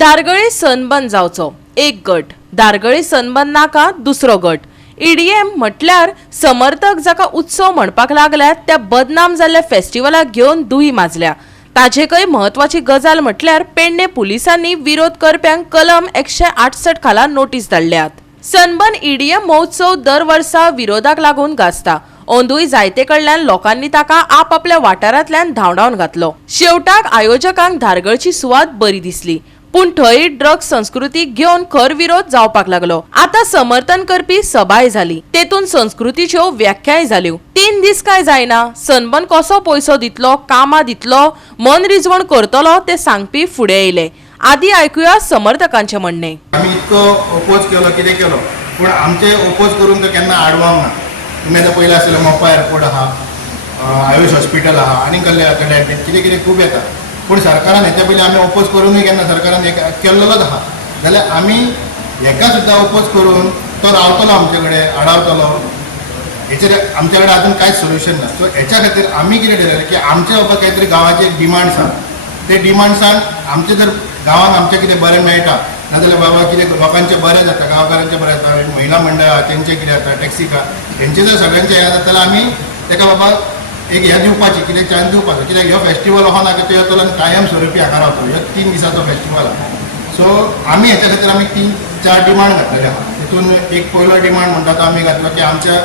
दारगळे sunburn जावचो एक गट, दारगळे सनबर्न नाका दुसरो गट। ईडीएम म्हटल्यार समर्थक जाका उत्सव म्हणपाक लागल्यात त्या बदनाम जाल्ल्या फेस्टिवलाक घेवन दुही माजल्या। ताजेकय महत्वाची गजाल म्हटल्यार पेडणे पुलिसांनी विरोध करप्यांक कलम 168 खाला नोटीस धाडल्यात। सनबर्न ईडीएम महोत्सव दर वर्सा विरोधाक लागून गाजता। ओंदूय जायते कडल्यान लोकांनी ताका आपापल्या वाठारांतल्यान धांवडावन घातलो। शेवटाक आयोजकांक धारगळची सुवात बरी दिसली, पूण थंय ड्रग्स संस्कृतीक घेवन खर विरोध जावपाक लागलो। आता समर्थन करपी सभाय झाली, तेतून संस्कृतीच्यो व्याख्याय जाल्यो। 3 दीस काय जायना सनबर्न कसो पैसो दितलो, कामा दितलो, मन रिजवण करतलो ते सांगपी फुडें येयले। आदी आयकुया समर्थकांचे म्हणणे। आम्ही इतको ओपोज केलो, कितें केलो, पूण आमचे ओपोज करून तो केन्ना आडवांक ना। तुमी आतां पयलें आसलेलो मोपा एअरपोर्ट आहा, आयुष हॉस्पिटल आहा, आनी कसले कितें कितें खूब येता, पूण सरकारान हेच्या पयलीं आमी ओपोज करूनय केन्ना सरकारान केल्लोच आहा। जाल्यार आमी हेका सुद्दां ओपोज करून तो रावतलो आमचे कडेन, आडावतलो, हेचेर आमचे कडेन आजून कांयच सोल्युशन ना। सो हेच्या खातीर आमी कितें ठरयलें की आमचे बाबा काहीतरी गांवाचे एक डिमांड्स आहा, ते डिमांड्सान आमचे जर गांवांक आमचें कितें बरें मेळटा, नाजाल्यार बाबा कितें लोकांचें बरें जाता, गांवकारांचें बरें जाता, महिला मंडळ आहा तेंचें कितें जाता, टॅक्सी कार तेंचें जर सगळ्यांचें हें जाता जाल्यार आमी ताका बाबा एक हें दिवपाची, कितें चान्स दिवपाचो। कित्याक ह्यो फेस्टिवल असो ना की तो येतलो आनी कायम स्वरुपी हांगा रावतलो, ह्यो 3 दिसाचो फेस्टिवल आहा। सो आमी हेच्या खातीर आमी 3-4 डिमांड घातलेले आहा। तितून एक पयलो डिमांड म्हणटा तो आमी घातलो की आमच्या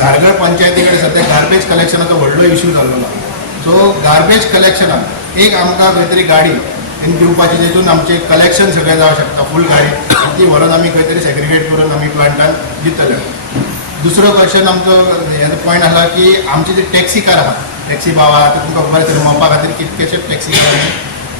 धारगळ पंचायती कडेन सद्या गार्बेज कलेक्शनाचो व्हडलो इश्यू जाल्लो आहा। सो गार्बेज कलेक्शनाक एक आमकां खंय तरी गाडी दिवपाची, जेतून आमचे कलेक्शन सगळें जावं शकता, फूल गाडी ती व्हरून आमी खंय तरी सेग्रिगेट करून आमी प्लांटान दितले। दुसरो क्वेश्चन आमचो हेजो पॉयंट आसला की आमची जी टॅक्सी कार आहा, टॅक्सी भाव आहा, तुमकां खबर आसतलें मोपा खातीर कितकेशेच टॅक्सी कारांनी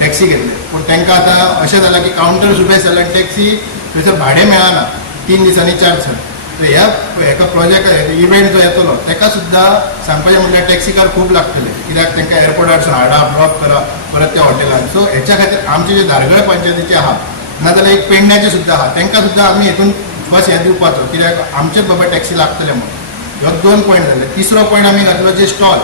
टॅक्सी घेतले, पूण तांकां आतां अशें जालां की कावंटर सुबेज जाल्यार टॅक्सी थंयसर भाडें मेळना, 3 दिसांनी चार्ज जाता। हेका प्रोजेक्ट इव्हेंट जो येतलो ताका सुद्दां सांगपाचें म्हटल्यार टॅक्सी कार खूब लागतले, कित्याक तांकां एअरपोर्टारसून हाडा, ड्रॉप करा, परत त्या हॉटेलान। सो हेच्या खातीर आमचे जे धारगळ पंचायतीचे आहा, नाजाल्यार एक पेडण्याचे सुद्दां आहा, तांकां सुद्दां आमी हेतून बस हें दिवपाचो, कित्याक आमचेच बाबा टॅक्सी लागतले म्हणून। ह्यो 2 पॉयंट जाले। तिसरो पॉयंट आमी घातलो जे स्टॉल।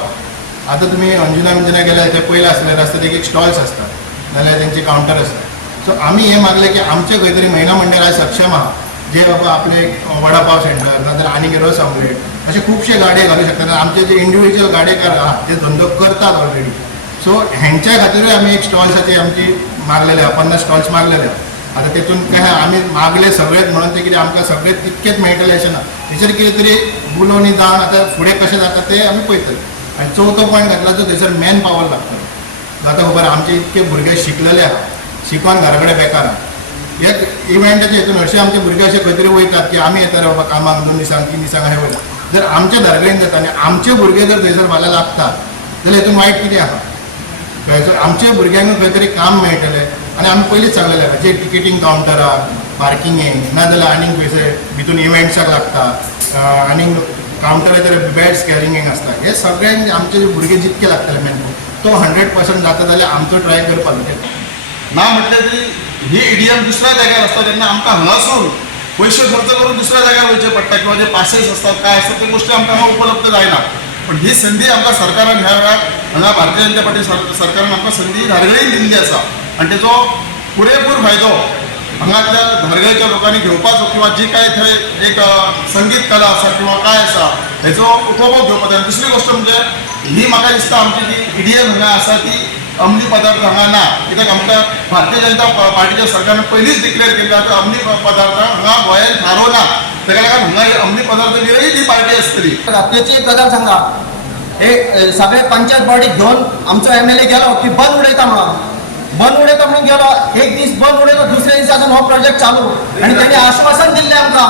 आतां तुमी अंजुना गेल्यार थंय पयलें आसलें रस्त्यार एक स्टॉल्स आसतात, नाजाल्यार तेंचे कावंटर आसता। सो आमी हें मागलें की आमचे खंय तरी महिला मंडळ आयज सक्षम आहा, जे बाबा आपले वडा पाव सेंटर, नाजाल्यार आनीक रस आमलेट, अशे खुबशे गाडे घालूं शकतात। आमचे जे इंडिव्हिज्युअल गाडेकार आहा जे धंदो करतात ऑलरेडी, सो हेंच्या खातीरूय आमी एक स्टॉल्साची आमची मागलेले आहा, 50 स्टॉल्स मागलेले आहा। आतां तेतून काय आमी मागले सगळेच म्हणून ते कितें आमकां सगळेच तितकेच मेळटले अशें ना, हेचेर कितें तरी उलोवनी जावन आतां फुडें कशें जाता ते आमी पळयतले। आनी चवथो पॉयंट घातला जो थंयसर मॅन पावर लागतलो। आतां खबर आमचे इतके भुरगे शिकलेले आहा, शिकून घरा कडेन बेकार आहा। एक इव्हेंटाचे हितून हरशीं आमचे भुरगे अशे खंय तरी वयतात की आमी येता रे बाबा कामाक 2 दिसांक 3 दिसांक अशें वयतात। जर आमच्या धारगळेन जाता आनी आमचे भुरगे जर थंयसर फाल्यां लागतात जाल्यार हितून वायट कितें आहा? थंयसर आमच्या भुरग्यांक खंय तरी काम मेळटलें। आनी आमी पयलींच सांगलेलें आहा जे टिकेटींग कावंटर आहा, पार्किंगेक, नाजाल्यार आनीक पयशे भितून इव्हेंट्साक लागता, आनीक कावंटराचेर बेड्स कॅरिंगेक आसता, हे सगळ्यांक आमचे भुरगे जितके लागतले मेन तो 100% जाता जाल्यार आमचो ट्राय करपाचो। ना म्हटलें तरी ही ईडीएम दुसऱ्या जाग्यार आसता तेन्ना आमकां हांगासून पयशे खर्च करून दुसऱ्या जाग्यार वयचे पडटा, किंवा जे पासेस आसतात काय आसतात ते गोश्टी आमकां हांगा उपलब्ध जायना। पण ही संदी आमकां सरकारान ह्या वेळार हांगा भारतीय जनता पार्टी सरकारान आमकां संदी धारगळेन दिल्ली आसा, आनी तेजो पुरेपूर फायदो हांगाच्या धारगळेच्या लोकांनी घेवपाचो, किंवा जी काय थंय एक संगीत कला आसा किंवा काय आसा हेचो उपभोग घेवपाचो। आनी दुसरी गोश्ट म्हणजे ही म्हाका दिसता आमची जी ईडीएम हांगा आसा ती अंमली पदार्थ हांगा ना, कित्याक आमकां भारतीय जनता पार्टीच्या सरकारान पयलींच डिक्लेअर केल्लो आसा अंमली पदार्थ हांगा गोंयांत थारो ना, ताका लागून हांगा अंमली पदार्थ घेवून ती पार्टी आसतली। रात्रीची एक गजाल सांगा, एक सगळे पंचायत बॉडी घेवन आमचो MLA गेलो की बंद उडयता म्हणून गेलो, एक दीस बंद उडयलो, दुसऱ्या दिसासून हो प्रोजेक्ट चालू, आणि त्यांनी आश्वासन दिल्लें आमकां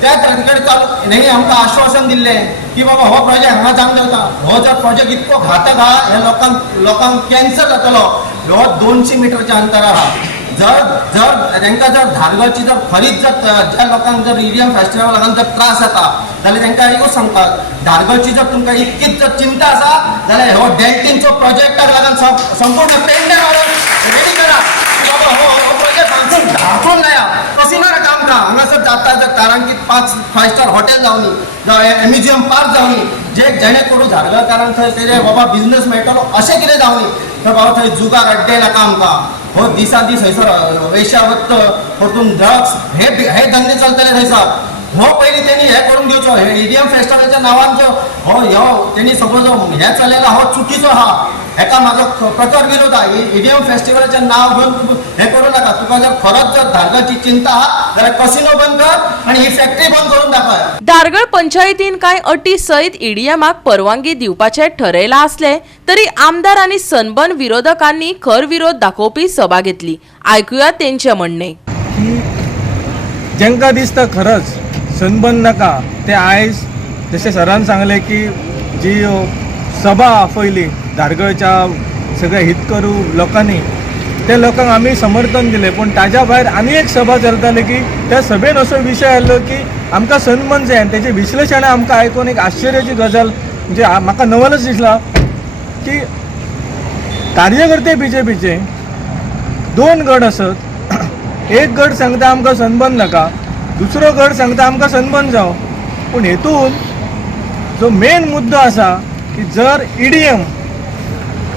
त्याच राती चालू नाही, आमकां आश्वासन दिल्लें की बाबा हो प्रोजेक्ट हांगा जावन जाता। हो जर प्रोजेक्ट इतको घातक आहा, हे लोकांक कॅन्सर जातलो। हो 200 मिटरच्या अंतरार आहा। जर तांकां जर धारगळची जर खरीच जर ज्या लोकांक जर ईडीएम फेस्टिवल लागून जर त्रास जाता जाल्यार तांकां एकूच सांगतात, धारगळची जर तुमकां इतकीच जर चिंता आसा जाल्यार हो डेल्टीनचो प्रोजेक्टाक लागून संपूर्ण पेडणे रेडी करा की बाबा हो प्रोजेक्ट हांगसून धांपून लाया। कशी नाका आमकां हांगासर जाता जर तारांकीत 5 स्टार हॉटेल जावनी, जावं म्युझियम पार्क जावनी, जेणे करून धारगळकारांक थंय बाबा बिझनेस मेळटलो अशें कितें जावनी, तर बाबा थंय जुगार अड्डे नाका आमकां। हो दिसा दीस हयसर वेश्यावत्त परतून ड्रग्स हे धंदे चलतले थंयसर हो पयलीं तेणी हे करून घेवचो हे ईडीएम फेस्टिवलाच्या नांवान जो हो तेणी सगळो जो हे चलयला हो चुकीचो आहा हेका म्हाजो प्रखर विरोध आहे ईडीएम फेस्टिवलाचें नांव घेवन तूं हे करूं नाका तुका जर खरोच जर धारगळची चिंता आहा जाल्यार कसिनो बंद कर आनी ही फॅक्टरी बंद करून दाखय दारगळ पंचायतीन कांय अटी सयत ईडीएमाक परवानगी दिवपाचें ठरयलां आसलें तरी आमदार आनी सनबर्न विरोधकांनी खर विरोध दाखोवपी सभा घेतली. आयकुया तेंचें म्हणणें. जेंका दिसता खरंच सनबर्न नाका ते आयज जशें सरान सांगलें की जी सभा आपयली दारगळच्या सगळ्या हितकरू लोकांनी त्या लोकांक आमी समर्थन दिलें पूण ताज्या भायर आनी एक सभा चलताली की त्या सभेन असो विशय आयलो की आमकां सनबर्न जाय आनी तेजें विश्लेशण आमकां आयकून एक आश्चर्याची गजाल म्हणजे म्हाका नवलच दिसला की कार्यकर्ते बीजेपीचे 2 गट आसत. एक गट सांगता आमकां सनबर्न नाका दुसरो गट सांगता आमकां सनबर्न जावं पूण हेतून जो मेन मुद्दो आसा की जर ईडीएम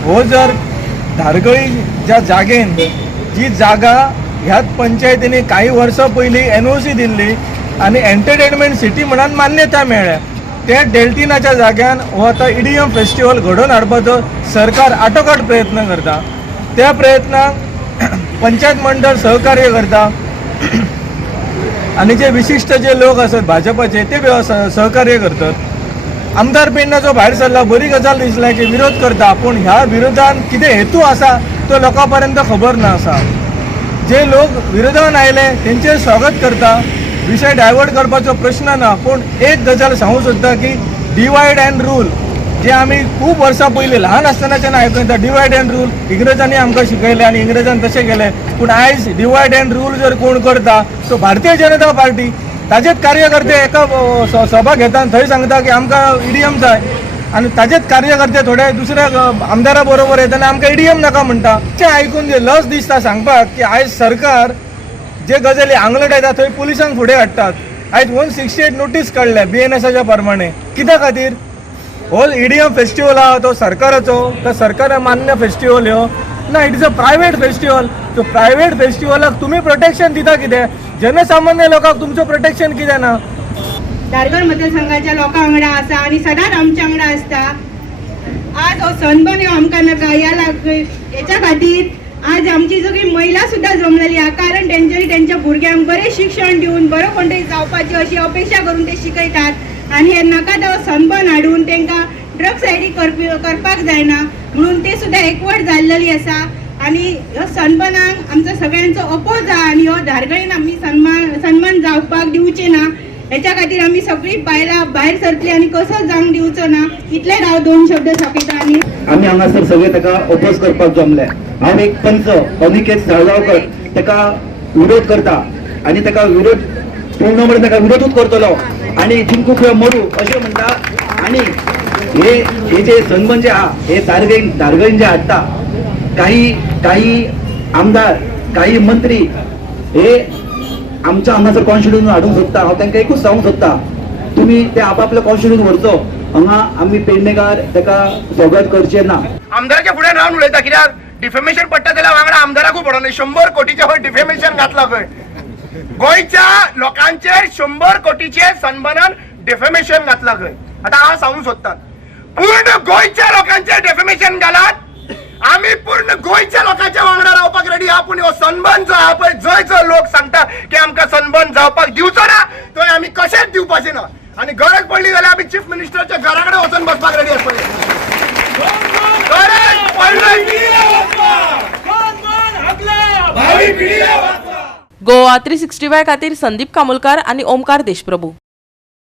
हो जर धारगळी ज्या जागेन जी जागा ह्याच पंचायतींनी काही वर्सां पयलीं एनओसी दिल्ली आनी एंटरटेनमेंट सिटी म्हणून मान्यता मेळ्ळ्या त्या डेल्टिनाच्या जाग्यान हो आतां ईडीएम फेस्टिवल घडोवन हाडपाचो सरकार आटोकाट प्रयत्न करता. त्या प्रयत्नाक पंचायत मंडळ सहकार्य करता आनी जे विशिश्ट जे लोक आसात भाजपाचे ते सहकार्य करतात. आमदार पेडण्याचो भायर सरला बरी गजाल दिसला की विरोध करता पूण ह्या विरोधान कितें हेतू आसा तो लोकां पर्यंत खबर ना आसा. जे लोक विरोधान आयले तेंचेर स्वागत करता विशय डायवर्ट करपाचो प्रश्न ना पूण एक गजाल सांगूंक सोदता की डिवायड अँड रूल जे आमी खूब वर्सां पयलीं ल्हान आसतनाच्यान आयकून येता डिवायड अँड रूल इंग्रजांनी आमकां शिकयले आनी इंग्रजान तशें केलें पूण आयज डिवायड अँड रूल जर कोण करता तो भारतीय जनता पार्टी ताजेच कार्यकर्ते एका सभा घेता थंय सांगता की आमकां ईडीएम जाय आनी ताजेच कार्यकर्ते थोडे दुसऱ्या आमदारा बरोबर येताना आमकां ईडीएम नाका म्हणटा. तें आयकून जे लज दिसता सांगपाक की आयज सरकार जे गजाली आंगलट येता थंय पुलिसांक फुडें हाडटात. आयज 168 नोटीस काडल्या BNSच्या प्रमाणे कित्या खातीर हो ईडीएम फेस्टिवल आहा तो सरकाराचो तो सरकार मान्य फेस्टिवल ह्यो ना it is a private festival. So private फेस्टिवलाक तुमी प्रोटेक्शन दिता कितें जनसामान्य लोकांक तुमचो प्रोटेक्शन कितें ना. दारगळ मतदारसंघाच्या लोकां वांगडा आसा आनी सदांच आमच्या वांगडा आसता. आज हो सनबर्न ह्यो आमकां नाका हेच्या खातीर आज आमची सगळी महिला सुद्धा जमलेली आहा कारण तेंच्यांनी तेंच्या भुरग्यांक बरें शिक्षण दिवन बरो कोणतरी जावपाची अशी अपेक्षा करून ते शिकयतात आनी हे नाका तो सनबर्न हाडून तांकां ड्रग्स आयडी करपाक जायना म्हणून ते सुद्धा एकवट जाल्लेली आसा आनी ह्यो सनबर्नाक आमचो सगळ्यांचो अपोज आहा आनी ह्यो धारगळीन आमी सन्मान जावपाक दिवचे ना. हेच्या खातीर आमी सगळीं बायलां भायर सरतली आनी कसोच जावंक दिवचो ना. इतलेच हांव 2 शब्द सोंपयता आनी आम्ही हांगासर सगळे ताका ओपोज करपाक जमले. हांव एक पंच अनिकेत साळगांवकर ताका विरोध करता आनी ताका विरोध पूर्ण म्हणून ताका विरोधूच करतलो आनी जिंकू किंवा मरू अशें म्हणटा. आनी हे जे सन्मान जे आहा हे दारगळीन जे हाडटा काही आमदार काही मंत्री हे आमच्या हांगासर कॉन्स्टिट्युशन हाडूंक सोदता. हांव तांकां एकूच सांगूंक सोदता तुमी ते आपापले कॉन्स्टिट्युशन व्हरचो हांगा आमी पेडणेकार ताका स्वागत करचे ना. आमदाराच्या फुडें रावन उलयता कित्याक डिफेमेशन पडटा जाल्यार वांगडा आमदाराकूय पडना. 100 कोटीचे डिफेमेशन घातला खंय गोंयच्या लोकांचेर 100 कोटीचे सन्मानान डिफेमेशन घातला खंय. आतां हांव सांगूंक सोदता पूर्ण गोंयच्या लोकांचेर डिफेमेशन घालात आम्ही पूर्ण गोंयच्या लोकांच्या वांगडा रावपाक रेडी आहा पूण हो सनबर्न जो आहा पळय जंय जंय लोक सांगता की आमकां सनबर्न जावपाक दिवचो ना थंय आमी कशेंच दिवपाचे ना. आनी गरज पडली जाल्यार आमी चीफ मिनिस्टरच्या घरा कडेन वचून बसपाक रेडी आसतले. गोवा 365 खातीर संदीप कामुलकार आनी ओमकार देशप्रभू.